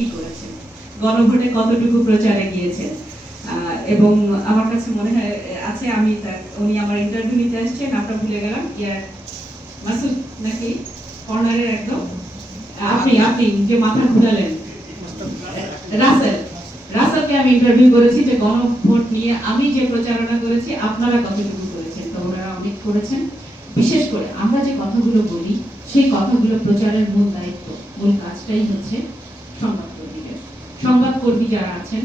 কি করেছেন, গণভোটে কতটুকু প্রচারে গিয়েছেন। এবং আমার কাছে মনে হয় আছে, উনি আমার ইন্টারভিউ নিতে আসছেন, নামটা ভুলে গেলাম, মাসুদ নাকি কর্নারের একদম, আপনি যে মাথা ঘুরালেন, রাসেলকে আমি ইন্টারভিউ করেছি যে গণভোট নিয়ে আমি যে প্রচারণা করেছি আপনারা কতটুকু করেছেন। তো ওনারা অনেক করেছেন। বিশেষ করে আমরা যে কথাগুলো বলি সেই কথাগুলো প্রচারের মূল দায়িত্ব, মূল কাজটাই হচ্ছে সংবাদকর্মীদের। সংবাদকর্মী যারা আছেন,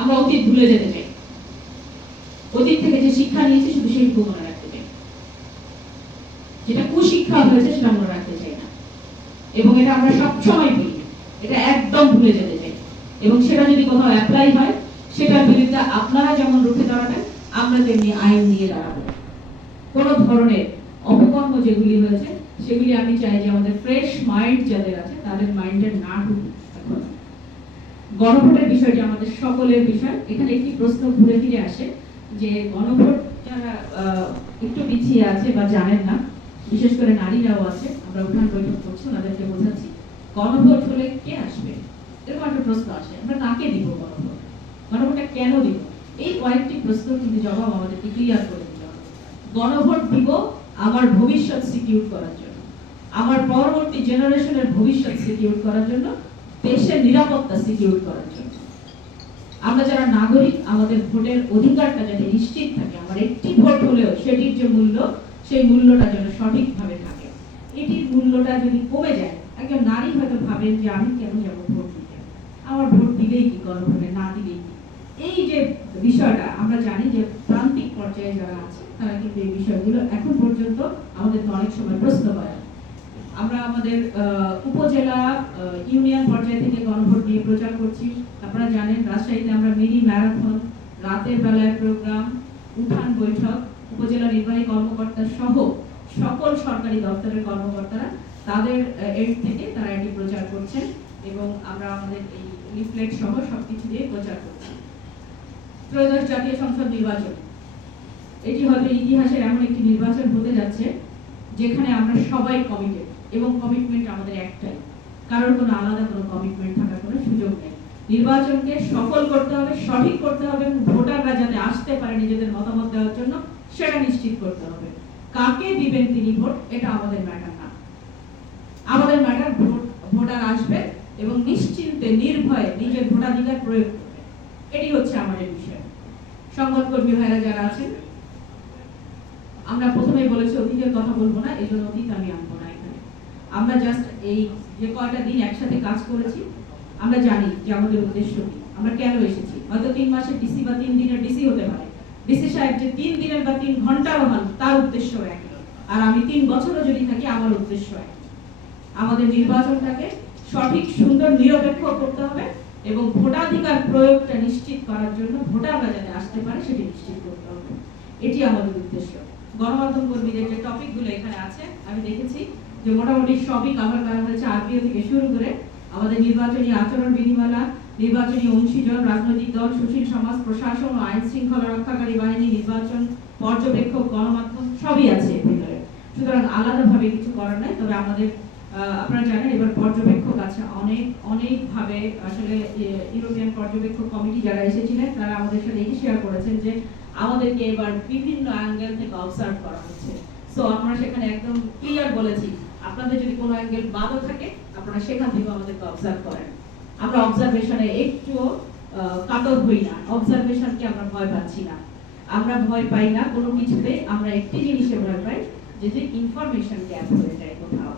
আমরা অতীত ভুলে যেতে চাই, অতীত থেকে যে শিক্ষা নিয়েছি শুধু সেইটুকু মনে রাখতে চাই, যেটা কুশিক্ষা হয়েছে সেটা মনে রাখতে চাই না। এবং এটা আমরা সবসময় বলি, এটা একদম ভুলে যেতে চাই। এবং সেটা যদি কোথাও অ্যাপ্লাই হয়, সেটার বিরুদ্ধে আপনারা যেমন রুখে দাঁড়াবেন, আমরা তেমনি আইন নিয়ে দাঁড়াবো। কোন ধরনের অপকর্ম যেগুলি হয়েছে সেগুলি আমি চাই যে আমাদের ফ্রেশ মাইন্ড যাদের আছে তাদের মাইন্ডে না ঢুকুক। এখন গণভোটের বিষয়টি আমাদের সকলের বিষয়। এখানে একটি প্রশ্ন ঘুরে ফিরে আসে যে গণভোট যারা একটু পিছিয়ে আছে বা জানেন না, বিশেষ করে নারীরাও আছে, আমরা উঠান বৈঠক করছি, ওনাদেরকে বোঝাচ্ছি গণভোট হলে কে আসবে, এরকম একটা প্রশ্ন আসে, আমরা কাকে দিব গণভোট, গণভোটটা কেন দিব? এই কয়েকটি প্রশ্ন কিন্তু জবাব আমাদেরকে ক্লিয়ার করে দিতে হবে। গণভোট দিব আমার ভবিষ্যৎ সিকিউর করার জন্য, আমার পরবর্তী জেনারেশনের ভবিষ্যৎ সিকিউর করার জন্য, দেশের নিরাপত্তা সিকিউর করার জন্য। আমরা যারা নাগরিক, আমাদের ভোটের অধিকারটা যাতে নিশ্চিত থাকে, আমার একটি ভোট হলেও সেটির যে মূল্য, সেই মূল্যটা যেন সঠিকভাবে থাকে। এটির মূল্যটা যদি কমে যায়, একজন নারী হয়তো ভাবেন যে আমি কেন যাব ভোট দিতে, আমার ভোট দিলেই কি, গণভোটে না দিলেই কি। এই যে বিষয়টা আমরা জানি যে প্রান্তিক পর্যায়ে যারা আছে তারা কিন্তু এই বিষয়গুলো এখন পর্যন্ত আমাদের অনেক সময় প্রশ্ন করে। আমরা আমাদের উপজেলা ইউনিয়ন পর্যায় থেকে গণভোট নিয়ে প্রচার করছি। আপনারা জানেন রাজশাহীতে আমরা মিনি ম্যারাথন, রাতের বেলায় প্রোগ্রাম, উঠান বৈঠক, উপজেলা নির্বাহী কর্মকর্তা সহ সকল সরকারি দপ্তরের কর্মকর্তারা তাদের এন্ড থেকে তারা এটি প্রচার করছেন এবং আমরা আমাদের এই লিফলেট সহ সবকিছু দিয়ে প্রচার করছি। ত্রয়োদশ জাতীয় সংসদ নির্বাচন, এটি হয়তো ইতিহাসের এমন একটি নির্বাচন হতে যাচ্ছে যেখানে আমরা সবাই কমিটেড এবং কমিটমেন্ট আমাদের একটাই, কারোর কোনো আলাদা কোনো কমিটমেন্ট থাকার কোনো সুযোগ নেই। নির্বাচনকে সফল করতে হবে, সঠিক করতে হবে এবং ভোটাররা যাতে আসতে পারে নিজেদের মতামত দেওয়ার জন্য সেটা নিশ্চিত করতে হবে। কাকে দিবেন তিনি ভোট, এটা আমাদের ম্যাটার না। আমাদের ম্যাটার ভোটার আসবে এবং নিশ্চিন্তে নির্ভয়ে নিজের ভোটাধিকার প্রয়োগ করবে, এটি হচ্ছে আমাদের বিষয়। সংবাদকর্মী ভাইরা যারা আছেন, আমরা প্রথমে বলেছি অতীতের কথা বলবো না, এই জন্য অতীত আমি আনবো না এখানে। আমরা জাস্ট এই যে কয়টা দিন একসাথে কাজ করেছি, আমরা জানি যে আমাদের উদ্দেশ্য কি, আমরা কেন এসেছি। হয়তো 3 মাসের ডিসি বা 3 দিনের ডিসি হতে পারে, ডিসি সাহেব যে 3 দিনের বা 3 ঘন্টারও হন, তার উদ্দেশ্য একই। আর আমি 3 বছরও যদি থাকি, আমার উদ্দেশ্য একই। আমাদের নির্বাচনটাকে সঠিক, সুন্দর, নিরপেক্ষ করতে হবে এবং ভোটাধিকার প্রয়োগটা নিশ্চিত করার জন্য ভোটাররা যাতে আসতে পারে সেটি নিশ্চিত করতে হবে, এটি আমাদের উদ্দেশ্য। গণমাধ্যম কর্মীদের যে টপিকগুলো এখানে আছে, আমি দেখেছি যে মোটামুটি সবই কভার করা হয়েছে, আরপিও থেকে শুরু করে আমাদের নির্বাচনী আচরণ বিধিমালা, নির্বাচনী অংশীজন, রাজনৈতিক দল, সুশীল সমাজ, প্রশাসন ও আইন শৃঙ্খলা রক্ষাকারী বাহিনী, নির্বাচন পর্যবেক্ষক, গণমাধ্যম সবই আছে এর ভিতরে। সুতরাং আলাদাভাবে কিছু করার নাই। তবে আমাদের আপনারা জানেন এবার পর্যবেক্ষক আছে অনেকভাবে। আসলে ইউরোপিয়ান পর্যবেক্ষক কমিটি যারা এসেছিলেন তারা আমাদের সাথে এই শেয়ার করেছেন যে আমাদেরকে এবার বিভিন্ন অ্যাঙ্গেল থেকে অবজার্ভ করা হচ্ছে। সো আমরা সেখানে একদম ক্লিয়ার বলেছি, আপনাদের যদি কোনো অ্যাঙ্গেল বাদও থাকে আপনারা সেখান থেকে আমাদেরকে অবজার্ভ করেন। আমরা অবজারভেশনে একটুও কাতর হই না, অবজারভেশনকে আমরা ভয় পাচ্ছি না, আমরা ভয় পাই না কোনো কিছুতে। আমরা একটি জিনিসে ভয় পাই যে ইনফরমেশন গ্যাপ হয়ে যায় কোথাও,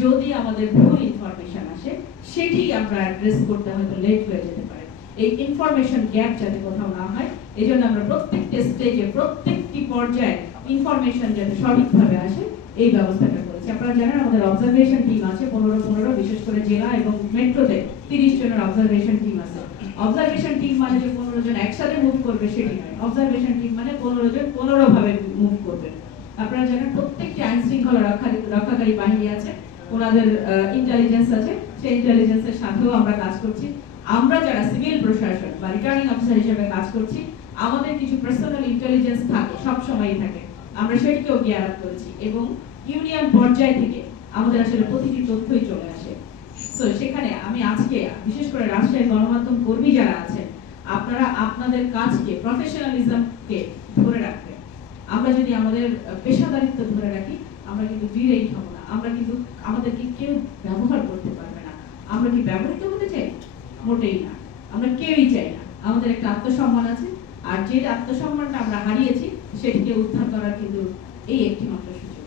যদি আমাদের ভুল ইনফরমেশন আসে সেটি আমরা অ্যাড্রেস করতে হয়তো লেট হয়ে যেতে পারে। এই ইনফরমেশন গ্যাপ যাতে কোথাও না হয়, এই জন্য আমরা প্রত্যেকটি স্টেজে, প্রত্যেকটি পর্যায়ে ইনফরমেশন যাতে সঠিকভাবে আসে এই ব্যবস্থাটা করেছি। আপনারা জানেন আমাদের অবজারভেশন টিম আছে 15, বিশেষ করে জেলা এবং মেট্রোতে 30 জনের অবজারভেশন টিম আছে। অবজারভেশন টিম মানে যে 15 জন একসাথে মুভ করবে সেটি নয়, অবজারভেশন টিম মানে 15 জন 15 ভাবে মুভ করবে। আপনারা জানেন প্রত্যেকটি আইন শৃঙ্খলা রক্ষাকারী বাহিনী আছে, ওনাদের ইন্টেলিজেন্স আছে, সেই ইন্টেলিজেন্সের সাথেও আমরা কাজ করছি। আমরা যারা সিভিল প্রশাসন বা রিটার্নিং অফিসার হিসেবে কাজ করছি, আমাদের কিছু পার্সোনাল ইন্টেলিজেন্স থাকে, সব সময়ই থাকে, আমরা সেটিকেও গিয়ার আপ করেছি এবং ইউনিয়ন পর্যায় থেকে আমাদের আসলে প্রতিটি তথ্যই চলে আসে। সো সেখানে আমি আজকে বিশেষ করে রাজশাহীর গণমাধ্যম কর্মী যারা আছেন, আপনারা আপনাদের কাজকে, প্রফেশনালিজমকে ধরে রাখবেন। আমরা যদি আমাদের পেশাদারিত্ব ধরে রাখি, আমরা কিন্তু বীরেই হব না। আমরা কিন্তু আমাদেরকে কেউ ব্যবহার করতে পারবে না। আমরা কি ব্যবহৃত হতে চাই? মোটেই না, আমরা কেউই চাই না। আমাদের একটা আত্মসম্মান আছে, আর যে আত্মসম্মানটা আমরা হারিয়েছি সেটিকে উদ্ধার করার কিন্তু এই একটি মাত্র সুযোগ।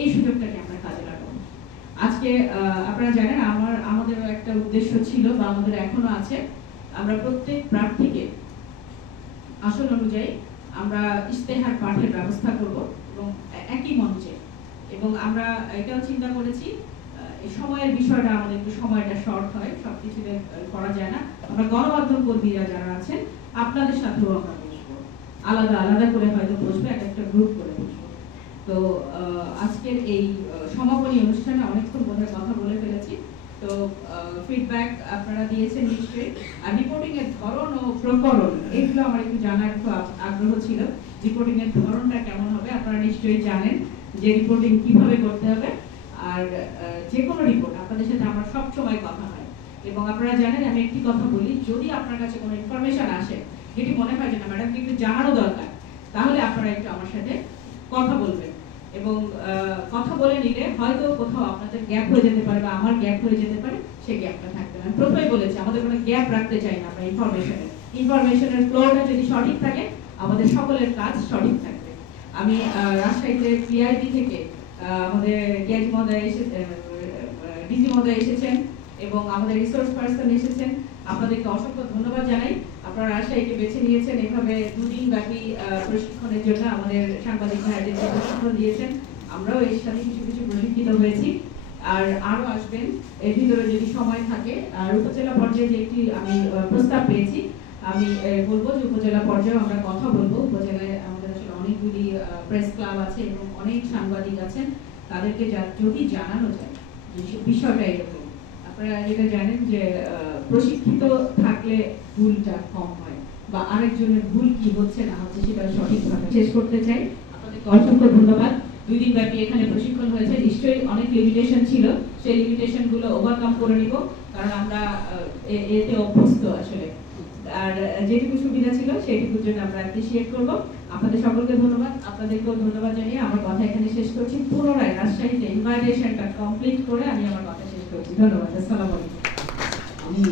এই সুযোগটাকে আমরা কাজে লাগাবো। আজকে আপনারা জানেন আমাদেরও একটা উদ্দেশ্য ছিল বা আমাদের এখনো আছে, আমরা প্রত্যেক প্রার্থীকে আসন অনুযায়ী আমরা ইশতেহার পাঠের ব্যবস্থা করব এবং একই মঞ্চে, এবং আমরা এটাও চিন্তা করেছি এই সময়ের বিষয়টা আমাদের একটু সময়টা শর্ট হয়, সবকিছুতে করা যায় না। আমরা গণমাধ্যম কর্মীরা যারা আছেন আপনাদের সাথেও আমরা বসবো, আলাদা আলাদা করে হয়তো বসবো, এক একটা গ্রুপ করে বসবো। তো আজকের এই সমাপনী অনুষ্ঠানে অনেকক্ষণ বোধহয় কথা বলে ফেলেছি। তো ফিডব্যাক আপনারা দিয়েছেন নিশ্চয়ই, আর রিপোর্টিং এর ধরন ও প্রকরণ এগুলো আমার একটু জানার খুব আগ্রহ ছিল। রিপোর্টিং এর ধরনটা কেমন হবে আপনারা নিশ্চয়ই জানেন যে রিপোর্টিং কিভাবে করতে হবে, আর যে কোনো রিপোর্ট আপনাদের সাথে আমার সব সময় কথা হয়। এবং আপনারা জানেন আমি একটি কথা বলি, যদি আপনার কাছে কোনো ইনফরমেশন আসে যেটি মনে হয় যে না ম্যাডামকে একটু জানানো দরকার, তাহলে আপনারা একটু আমার সাথে কথা বলবেন। এবং কথা বলে নিলে হয়তো কোথাও আপনাদের গ্যাপ হয়ে যেতে পারে বা আমার গ্যাপ হয়ে যেতে পারে, সেই গ্যাপটা থাকবে না। প্রথমেই বলেছি আমাদের কোনো গ্যাপ রাখতে চাই না আমরা ইনফরমেশনের ফ্লোটা যদি সঠিক থাকে আমাদের সকলের কাজ সঠিক থাকবে। আমি রাজশাহীতে পিআইবি থেকে আমাদের গেজ মহোদয় ডিজি মহোদয় এসেছেন এবং আমাদের রিসোর্স পার্সন এসেছেন, আপনাদেরকে অসংখ্য ধন্যবাদ জানাই। আপনারা রাজশাহীকে বেছে নিয়েছেন এভাবে দুদিন ব্যাপী প্রশিক্ষণের জন্য। আমাদের সাংবাদিক ভাইদের প্রশিক্ষণ দিয়েছেন, আমরাও এর সাথে কিছু কিছু প্রশিক্ষিত হয়েছি, আর আরো আসবেন এর ভিতরে যদি সময় থাকে। আর উপজেলা পর্যায়ে যে একটি আমি প্রস্তাব পেয়েছি, আমি বলবো যে উপজেলা পর্যায়ে আমরা কথা বলবো। উপজেলায় আমাদের আসলে অনেকগুলি প্রেস ক্লাব আছে এবং অনেক সাংবাদিক আছেন, তাদেরকে যদি জানানো যায় যে বিষয়টা এরকম। আপনারা যেটা জানেন যে প্রশিক্ষিত থাকলে ভুলটা কম হয়, বা আরেকজনের ভুল কি হচ্ছে না হচ্ছে সেটা সঠিকভাবে শেষ করতে চাই। আপনাদেরকে অসংখ্য ধন্যবাদ। 2 দিন ব্যাপী এখানে প্রশিক্ষণ হয়েছে, নিশ্চয়ই অনেক লিমিটেশন ছিল, সেই লিমিটেশন গুলো ওভারকাম করে নিব, কারণ আমরা এতে অভ্যস্ত আসলে। আর যেটুকু সুবিধা ছিল সেইটুকুর জন্য আমরা অ্যাপ্রিশিয়েট করব। আপনাদের সকলকে ধন্যবাদ, আপনাদেরকেও ধন্যবাদ জানিয়ে আমার কথা এখানে শেষ করছি। পুনরায় রাজশাহীতে ইনভাইটেশনটা কমপ্লিট করে আমি আমার কথা শেষ করছি। ধন্যবাদ। আসসালামু আলাইকুম। আমি